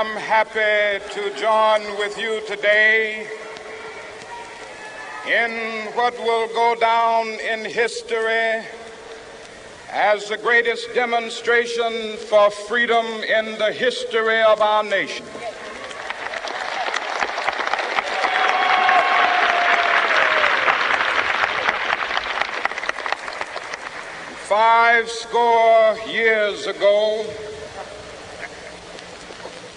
am happy to join with you today in what will go down in history as the greatest demonstration for freedom in the history of our nation. Five score years ago,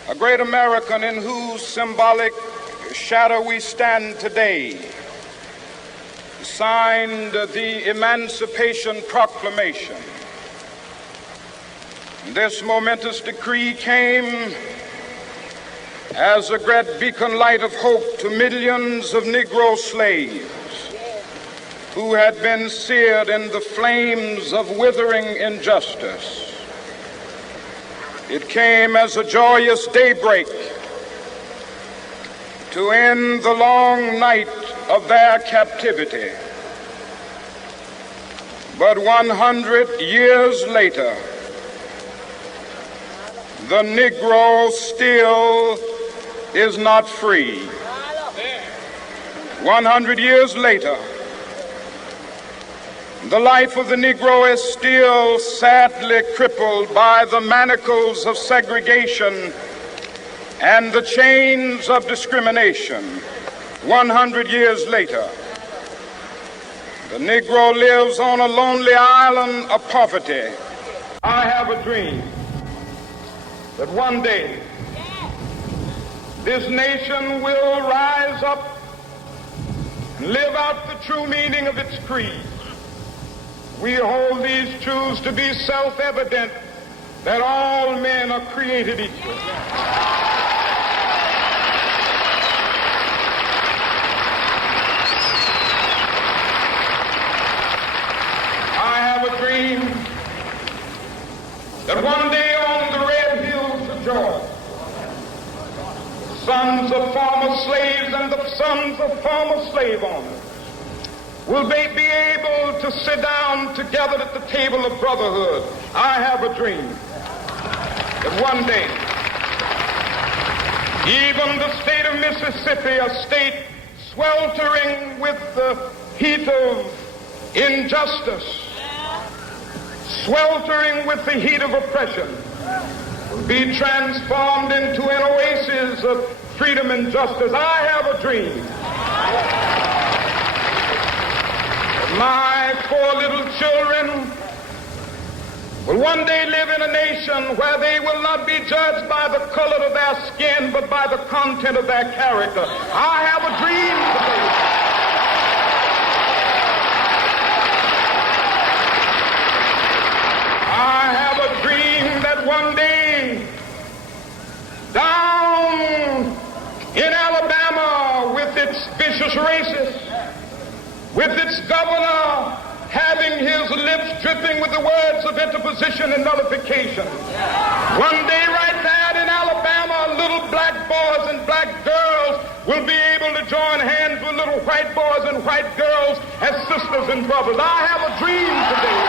a great American in whose symbolic shadow we stand today signed the Emancipation Proclamation. This momentous decree came as a great beacon light of hope to millions of Negro slaves who had been seared in the flames of withering injustice. It came as a joyous daybreak to end the long night of their captivity. But 100 years later, the Negro still is not free. 100 years later, the life of the Negro is still sadly crippled by the manacles of segregation and the chains of discrimination. 100 years later, the Negro lives on a lonely island of poverty. I have a dream that one day this nation will rise up and live out the true meaning of its creed. We hold these truths to be self-evident, that all men are created equal. I have a dream that one day on the red hills of Georgia, sons of former slaves and the sons of former slave owners will they be able to sit down together at the table of brotherhood. I have a dream that one day, even the state of Mississippi, a state sweltering with the heat of injustice, sweltering with the heat of oppression, will be transformed into an oasis of freedom and justice. I have a dream. My four little children will one day live in a nation where they will not be judged by the color of their skin, but by the content of their character. I have a dream today. I have a dream that one day down in Alabama, with its vicious racists, with its governor having his lips dripping with the words of interposition and nullification. One day right there in Alabama, little black boys and black girls will be able to join hands with little white boys and white girls as sisters and brothers. I have a dream today.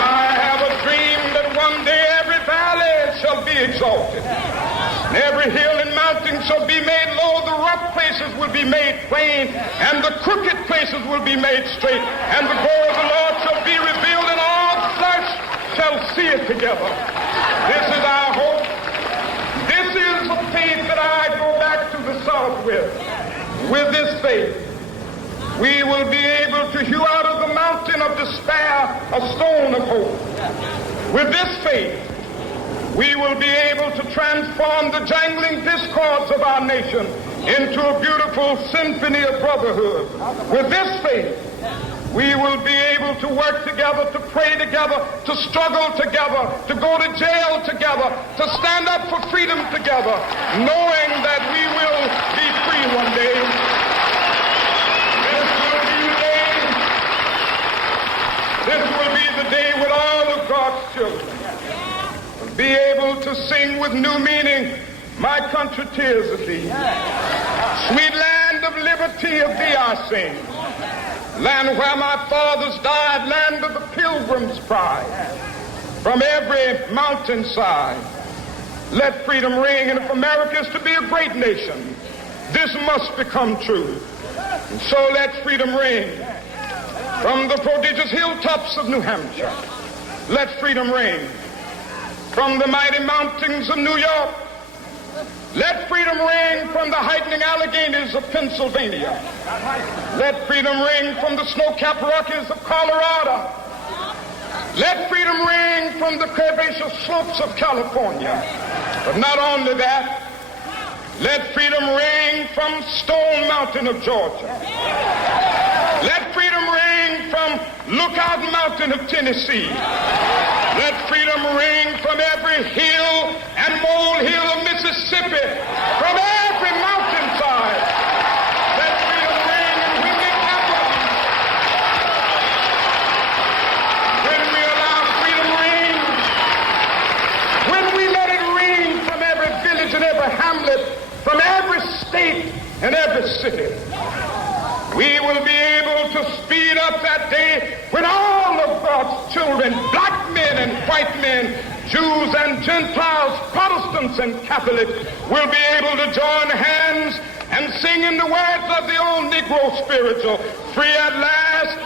I have a dream that one day every valley shall be exalted, and every hill and mountain shall be made low. The rough places will be made plain, and the crooked places will be made straight, and the glory of the Lord shall be revealed, and all flesh shall see it together. This is our hope. This is the faith that I go back to the South with. With this faith, we will be able to hew out of the mountain of despair a stone of hope. With this faith, we will be able to transform the jangling discords of our nation into a beautiful symphony of brotherhood. With this faith, we will be able to work together, to pray together, to struggle together, to go to jail together, to stand up for freedom together, knowing that we will be free one day. This will be the day when all of God's children be able to sing with new meaning, my country tears of thee. Sweet land of liberty, of thee I sing. land where my fathers died, land of the pilgrim's pride. From every mountainside, let freedom ring. And if America is to be a great nation, this must become true. And so let freedom ring. From the prodigious hilltops of New Hampshire, let freedom ring. From the mighty mountains of New York, let freedom ring. From the heightening Alleghenies of Pennsylvania, let freedom ring. From the snow-capped Rockies of Colorado, let freedom ring. From the curvaceous slopes of California. But not only that, let freedom ring from Stone Mountain of Georgia. Let freedom ring from Lookout Mountain of Tennessee. Let freedom ring from every hill and molehill of Mississippi, from every mountainside. Let freedom ring, and when it happens, when we allow freedom ring, when we let it ring from every village and every hamlet, from every state and every city, we will be able to speed up that day when all of God's children, black men and white men, Jews and Gentiles, Protestants and Catholics, will be able to join hands and sing in the words of the old Negro spiritual, free at last,